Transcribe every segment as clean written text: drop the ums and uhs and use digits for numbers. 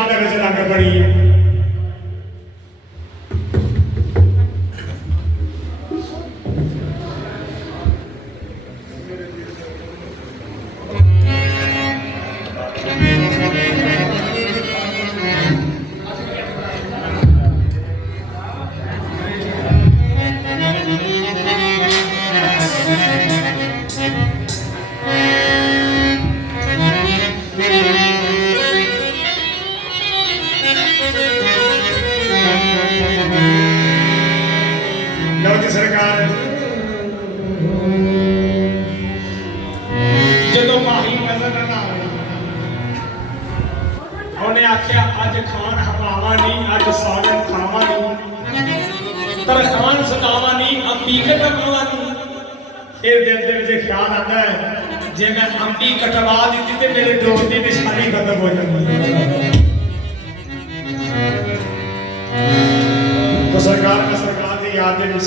ਫਿਲਮਾਂ ਦੇ ਵਿੱਚ ਰੰਗ ਬੜੀ ਹੈ। ਲਓ ਜੀ ਸਰਕਾਰ, ਜਦੋਂ ਮਾਹੀ ਨਜ਼ਰ ਨਾ ਆਈ ਉਹਨੇ ਆਖਿਆ ਅੱਜ ਖਾਣ ਹਵਾਵਾ ਨਹੀਂ, ਅੱਜ ਸਾਗਨ ਖਾਵਾ ਨਹੀਂ, ਤਰਖਾਨ ਸਤਾਵਾ ਨਹੀਂ, ਅੰਬੀ ਕਟਵਾ ਨਹੀਂ। ਇਹ ਦਿਲ ਦੇ ਵਿੱਚ ਖਿਆਲ ਆਉਂਦਾ ਹੈ ਜੇ ਮੈਂ ਅੰਬੀ ਕਟਵਾ ਦਿੱਤੀ ਤੇ ਮੇਰੇ ਦੋਸਤ ਦੀ ਨਿਸ਼ਾਨੀ ਖਤਮ ਹੋ ਜਾਂਦੀ। तो सरकार की याद रे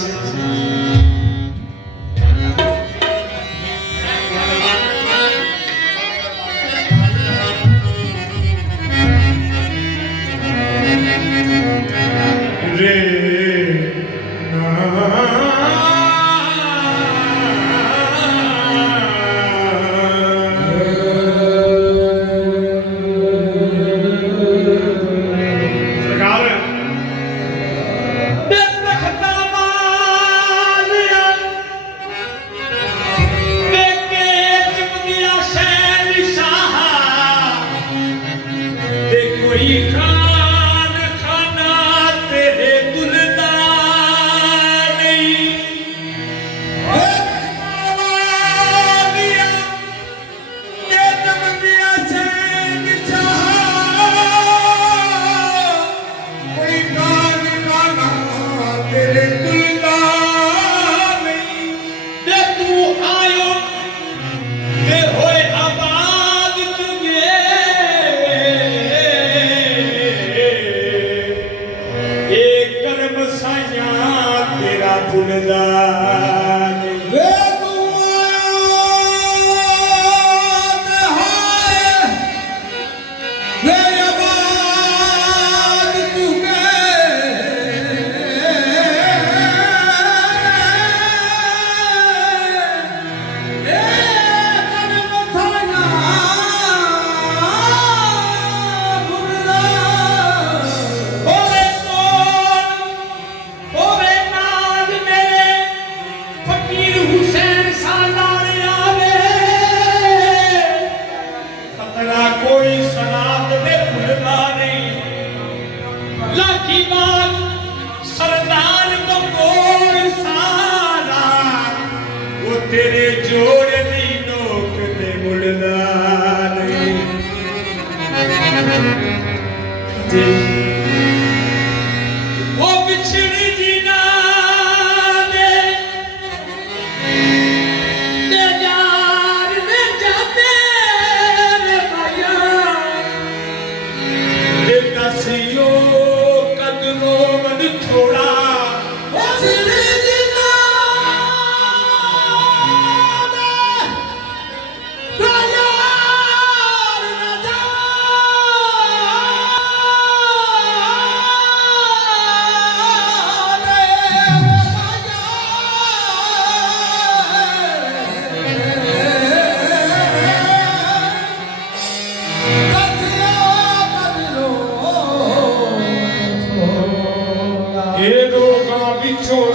तेरे जोड़ दी नोक ते मुड़दा नहीं जी वो बिछड़ी जीना दे यार ने जाते रे भाया दे दसियो कदमों मन थोड़ा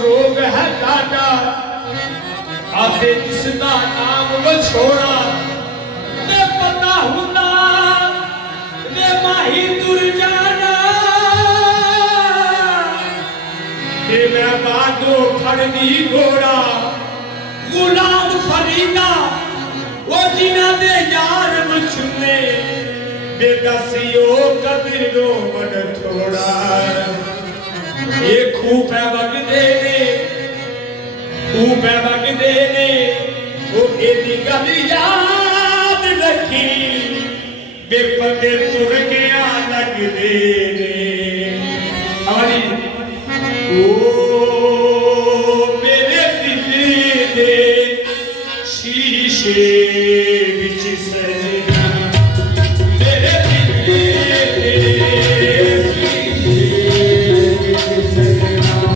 रोग है दादा आते जिसका नाम बछोड़ा ने पता हुंदा ने माही तुर जाना ते मैं बादो फड़नी घोड़ा गुलाम फरीदा वो जिन्हां दे यार मछुने दे दसियो कदरों मन थोड़ा ये खूब है वगदे ने वो एदी गल याद रखी बेपते तुर के